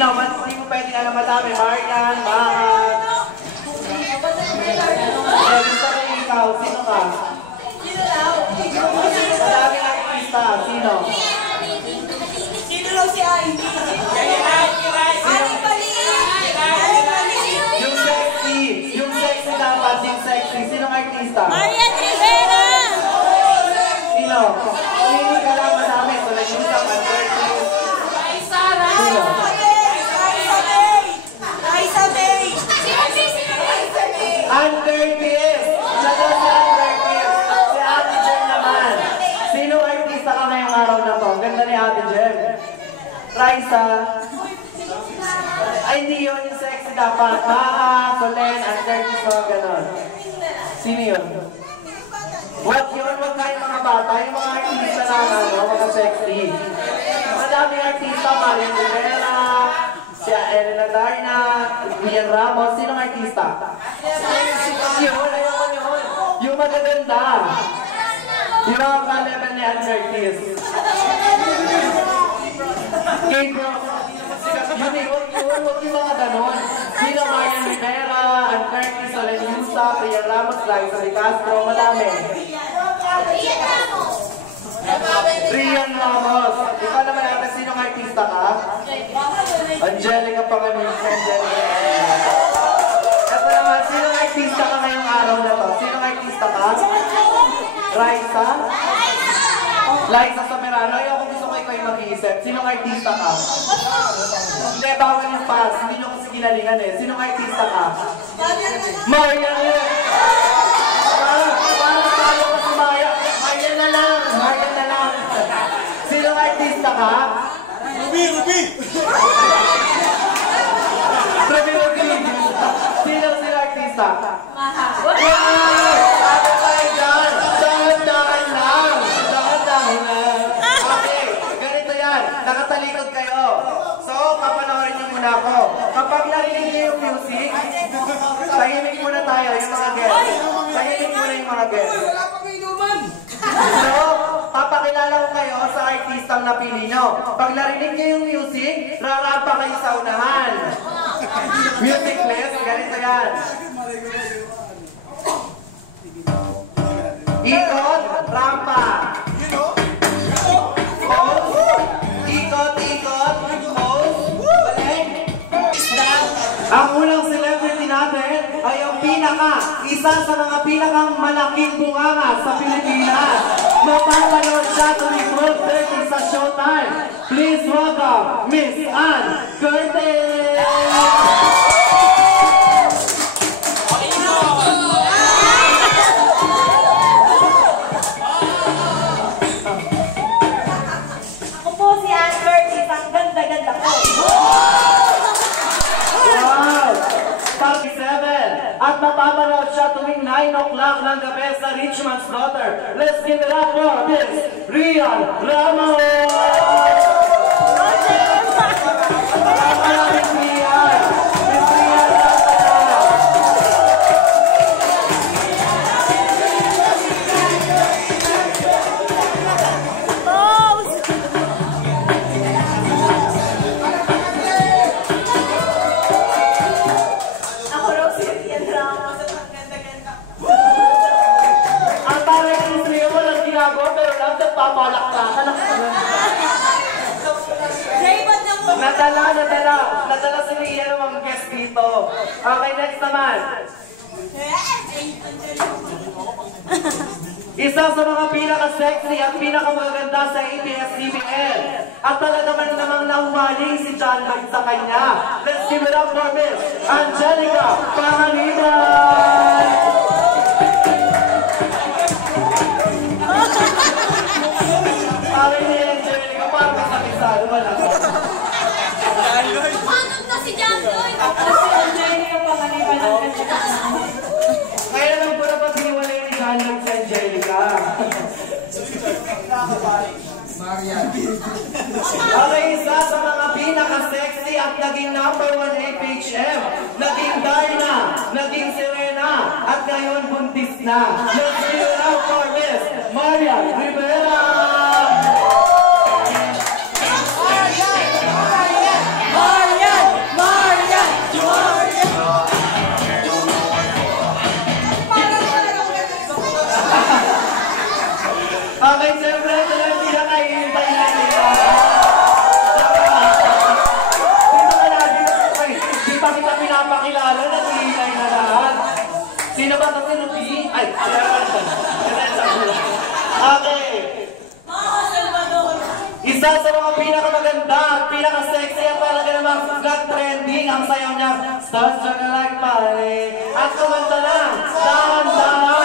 Sino? Hindi mo pwede alam madami. Marian, Mahat. Gusto ko ikaw. Sino ka? Sino daw? Madaming artista. Sino? Sino daw si Ivy? Aling Balik! Aling Balik! Yung sexy dapat. Yung sexy. Sinong artista? Marian Rivera! Sino? Hindi ka lang madami. So, nag-use up at 30. Sino? Raisa May! Under Kiss! Sagot si Under Kiss! Si Ate Jem naman. Sino artista ka ngayong araw na to? Ganda ni Ate Jem. Raisa. Ay, hindi yun. Yung sexy dapat. Solen, Under Kiss, so gano'n. Sino yun? Huwag yun. Huwag kayong mga bata. Yung mga artista na mga sexy. Madaming artista. Marian Rivera. Si Elena Darna, Rian Ramos, sinong artista? Yun, ayoko yun. Yung magaganda. Yung mga ka-level ni Anarchis. Kate Rock. Huwag yung mga ganon. Sino Marian Rivera, Anarchis, Olen Yusa, Rian Ramos, Raisa de Castro, madami. Rian Ramos. Ikaw naman natin, sinong artista ka? Angelica Panganiban. Ito naman, sinong artista ka ngayong araw na to? Sinong artista ka? Raisa? Liza Soberano. Ayoko gusto ko ikaw yung mag-iisip. Sinong artista ka? Hindi, bawal yung pass. Hindi nyo kasi ginalingan eh. Sinong artista ka? Marian Rivera. Parang talo ka si Maya. Marian na lang. Marian na lang. Sinong artista ka? Ruby! Sino artista? Ano tayo dyan? Dahan-dahan lang. Okay, ganito yan. Nakatalikod kayo. So, papanoorin niyo muna ako. Kapag narinig niyo yung music, tahimik muna tayo, yung mga guests. Tahimik muna yung mga guests. Wala pang inuman! So, papakilala ko kayo sa artistang napili nyo. Pag narinig nyo yung music, rarampa kayo sa unahan. Music list, ganito yan. Ikot, rampa. Pose, ikot, pose, balik. Ang unang celebrity natin ay ang isa sa mga pinakang malaking bunganga sa Pilipinas. Mapapanood siya tuwing 12:30 sa Showtime. Please welcome Miss Ann Curtis! Ako po si Ann Curtis, ang ganda-ganda ko. Wow! 47 at mapapanood siya tuwing 9 o'clock ng gabi sa Richmond's Daughter. Let's give it up for Miss Rian Ramos! Nadala si Ria ng mga guest dito. Okay, next naman. Isa sa mga pinaka-sexy at pinaka-magaganda sa ABS-CBN. At talaga man namang nahumaling si John Lloyd sa kanya. Let's give it up for Miss Angelica Panganiban! Sabi ni Angelica, parang kasamisado ba na? Paano na si John Lloyd? Kaya lang po na pag hiniwalay ni John Lloyd si Angelica. Okay, isa sa mga pinaka-sexy at naging #1 APHM, naging Darna, naging Serena, at ngayon buntis na. Let's give it up for Miss Marian Rivera! Marian! pinakamaganda, pinaka-sexy at talaga namang nag-trending ang sayaw niya. Stars just like money. At kumanta na, dahan-dahan.